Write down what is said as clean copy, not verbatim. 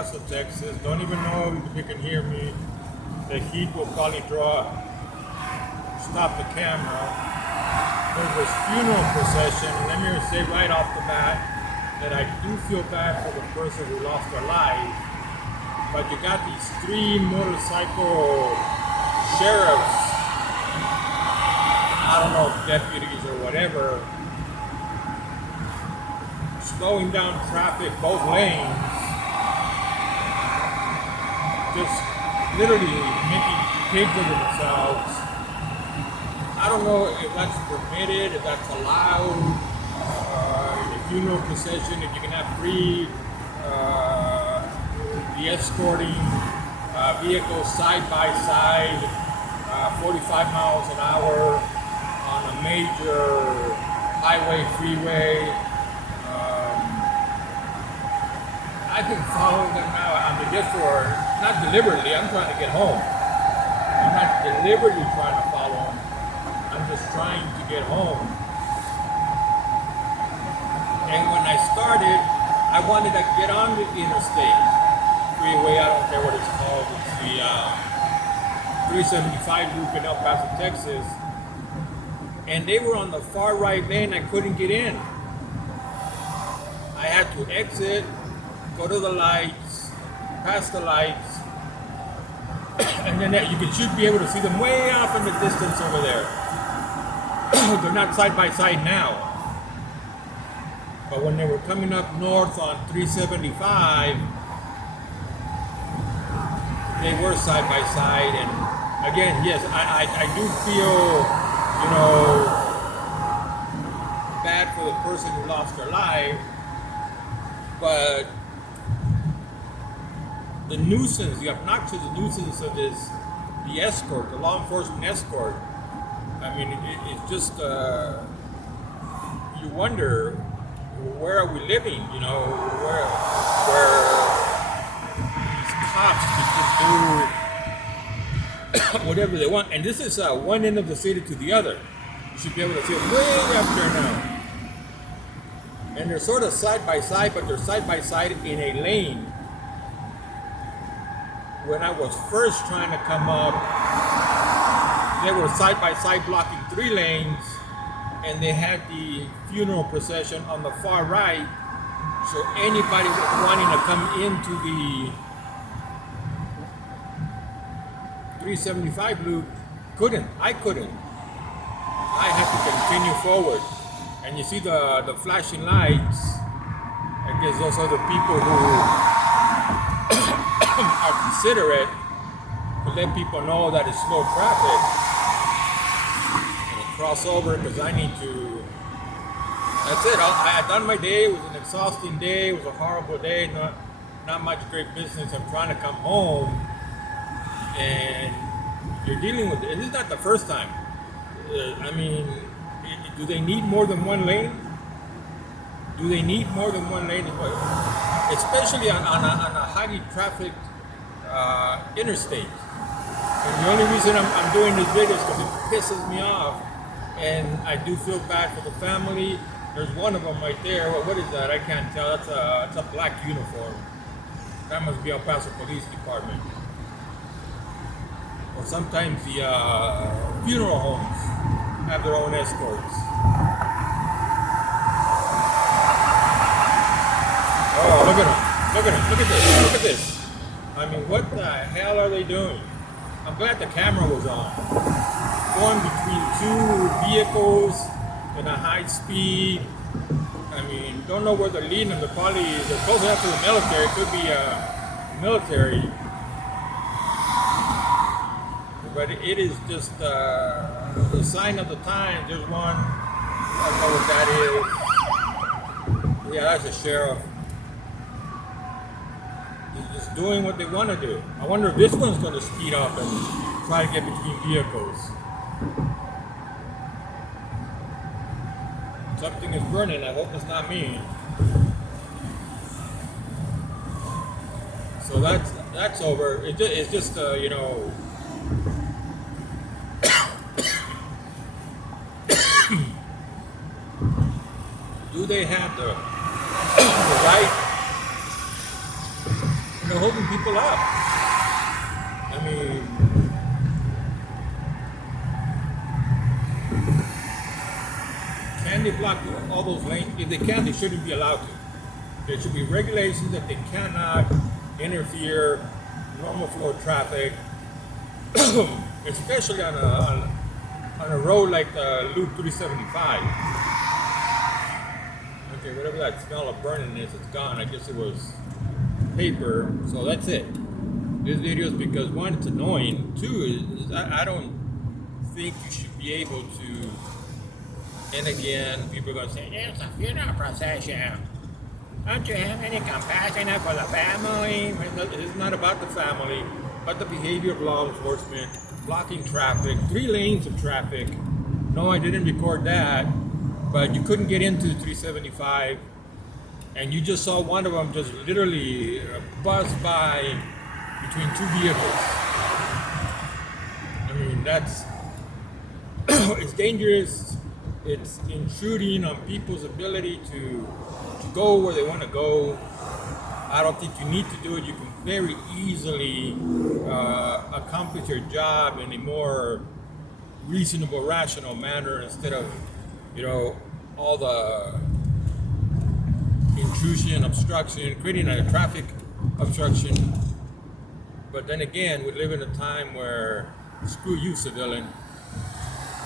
Paso, Texas. Don't even know if you can hear me. The heat will probably stop the camera. There's this funeral procession, and let me say right off the bat that I do feel bad for the person who lost their life. But you got these 3 motorcycle sheriffs, I don't know, deputies or whatever, slowing down traffic both lanes, just literally making pigs of themselves. I don't know if that's permitted, if that's allowed, in a funeral procession, if you can have free de-escorting vehicles side by side, 45 miles an hour on a major highway, freeway. I've been following them now. I mean, just for, not deliberately, I'm trying to get home. I'm not deliberately trying to follow them. I'm just trying to get home. And when I started, I wanted to get on the interstate freeway. I don't care what it's called. It's the 375 loop in El Paso, Texas. And they were on the far right lane. I couldn't get in. I had to exit, go to the lights, pass the lights, and then you should be able to see them way off in the distance over there. They're not side by side now. But when they were coming up north on 375, they were side by side. And again, yes, I do feel, bad for the person who lost their life, but the nuisance, the obnoxious nuisance of the escort, the law enforcement escort, I mean, it's just, you wonder, where are we living, where these cops can just do whatever they want. And this is one end of the city to the other. You should be able to see it way up there now. And they're sort of side by side, but they're side by side in a lane. When I was first trying to come up, they were side by side blocking 3 lanes, and they had the funeral procession on the far right, so anybody wanting to come into the 375 loop couldn't. I couldn't. I had to continue forward. And you see the flashing lights. I guess those are the people who are considerate to let people know that it's slow traffic. And cross over because I need to. That's it. I had done my day. It was an exhausting day. It was a horrible day. Not much great business. I'm trying to come home, and you're dealing with it. This is not the first time. I mean, do they need more than one lane? Do they need more than one lane? Especially on a highly trafficked interstate. And the only reason I'm doing this video is because it pisses me off. And I do feel bad for the family. There's one of them right there. What is that? I can't tell. That's a black uniform. That must be El Paso Police Department. Or sometimes the funeral homes have their own escorts. Oh, look at them. Look at them. Look at this. Look at this. I mean, what the hell are they doing? I'm glad the camera was on. Going between 2 vehicles in a high speed. I mean, don't know where they're leading them. They're close enough to the military. It could be military. But it is just the sign of the times. There's one. I don't know what that is. Yeah, that's a sheriff. They're just doing what they want to do. I wonder if this one's going to speed up and try to get between vehicles. Something is burning. I hope it's not me. So that's over. It's just do they have the right? people up. I mean, can they block all those lanes? If they can, they shouldn't be allowed to. There should be regulations that they cannot interfere normal flow of traffic, especially on a road like Loop 375. Okay, whatever that smell of burning is, it's gone. I guess it was paper. So that's it. This video is because one, it's annoying. Two, is I don't think you should be able to. And again, people are going to say, "It's a funeral procession. Don't you have any compassion for the family?" It's not about the family, but the behavior of law enforcement, blocking traffic, 3 lanes of traffic. No, I didn't record that, but you couldn't get into 375, and you just saw one of them just literally buzz by between 2 vehicles. I mean, that's it's dangerous. It's intruding on people's ability to go where they want to go. I don't think you need to do it. You can very easily accomplish your job in a more reasonable, rational manner instead of, all the intrusion, obstruction, creating a traffic obstruction. But then again, we live in a time where screw you, civilian.